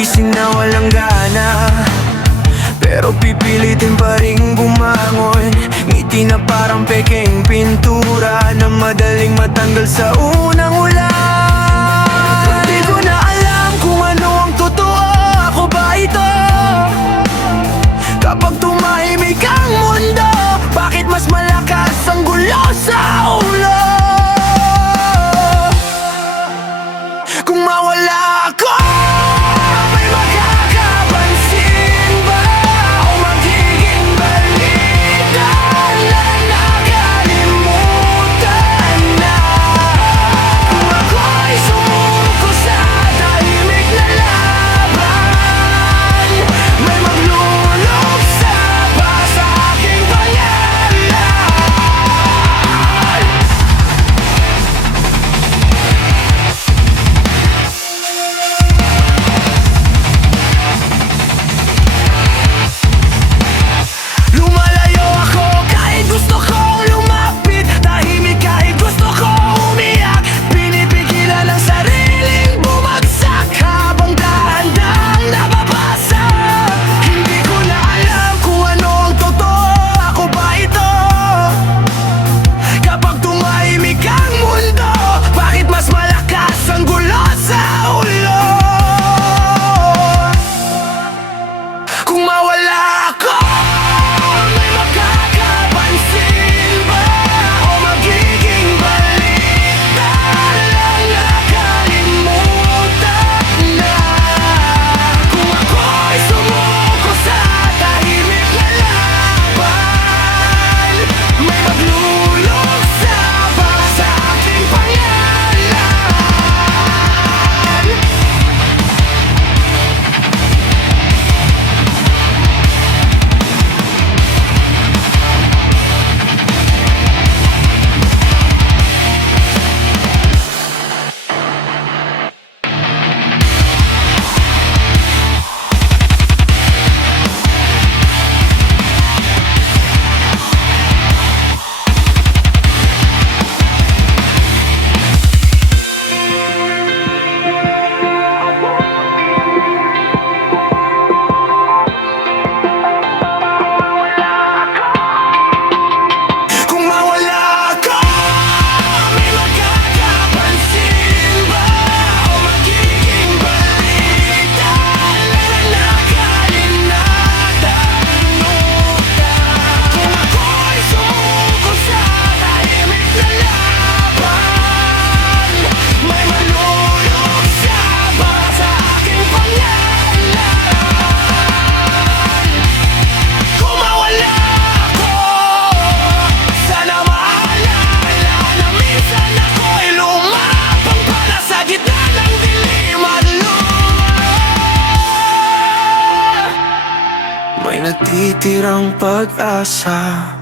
gising na walang gana, pero pipilitin pa rin bumangon. Ngiti na parang pekeng pintura na madaling matanggal sa unang ulan. Di ko na alam kung ano ang totoo, ako ba ito? Kapag tumahimik ang mundo, bakit mas malakas ang gulo sa ulo? Kung mawala ako, may makakapansin ba? O magiging balita na nakalimutan na? Kung ako'y sumuko sa tahimik na laban, may magluluksa pa sa aking pangalan. Lumalayo ako kahit gusto kong lumapit, tahimik kahit gusto kong umiyak. Pinipigilan ang sariling bumagsak habang dahan-dahang nababasa. Hindi ko na alam kung ano ang totoo, ako ba ito? Kapag tumahimik ang mundo, bakit mas malakas ang gulo sa ulo? Kung mawala ako, may makakapansin ba? O magiging balita lang nakalimutan na? Kung ako'y sumuko sa tahimik na laban, may magluluksa pa sa aking pangalan. Kung mawala ako, may makakapansin ba? O magiging balita lang nakalimutan? Kung ako'y sumuko sa tahimik na laban, may maluluksa ba sa aking pangalan? Kung mawala ako, sana maalala na minsan ako'y lumapang para sa gitna ng dilim at luha. May natitirang pag-asa